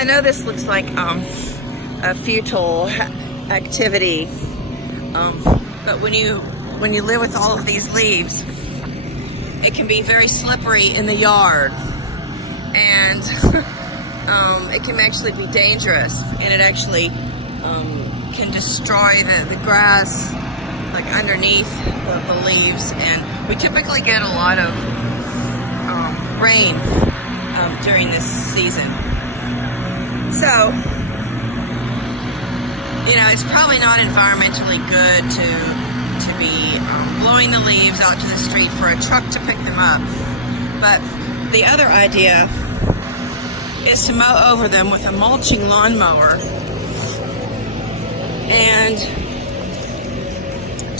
I know this looks like a futile activity, but when you live with all of these leaves, it can be very slippery in the yard, and it can actually be dangerous, and it actually can destroy the grass like underneath the leaves. And we typically get a lot of rain during this season, so you know, it's probably not environmentally good to be blowing the leaves out to the street for a truck to pick them up. But the other idea is to mow over them with a mulching lawnmower, and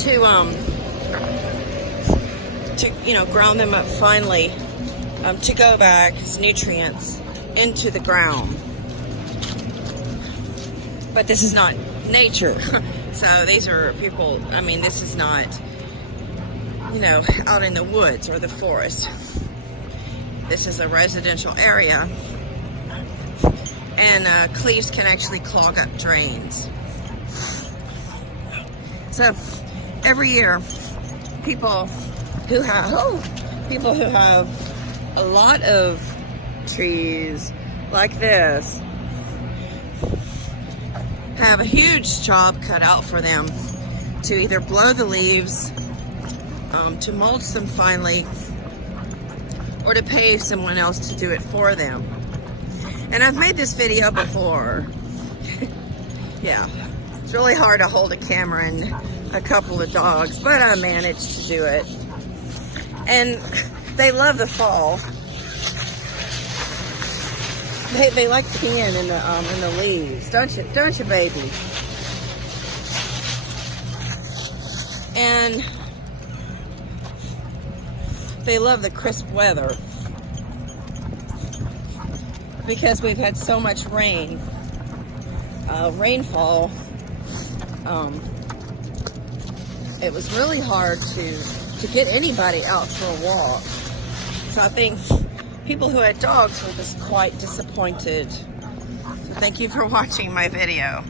to you know, ground them up finely, to go back as nutrients into the ground. But this is not nature. So these are people, I mean, this is not, you know, out in the woods or the forest. This is a residential area, and cleaves can actually clog up drains. So every year, people who have a lot of trees like this have a huge job cut out for them to either blow the leaves, to mulch them finely, or to pay someone else to do it for them. And I've made this video before. Yeah, it's really hard to hold a camera and a couple of dogs, but I managed to do it. And they love the fall. They like peeing in the leaves, don't you, baby? And they love the crisp weather because we've had so much rain, rainfall. It was really hard to get anybody out for a walk. So I think people who had dogs were just quite disappointed. So thank you for watching my video.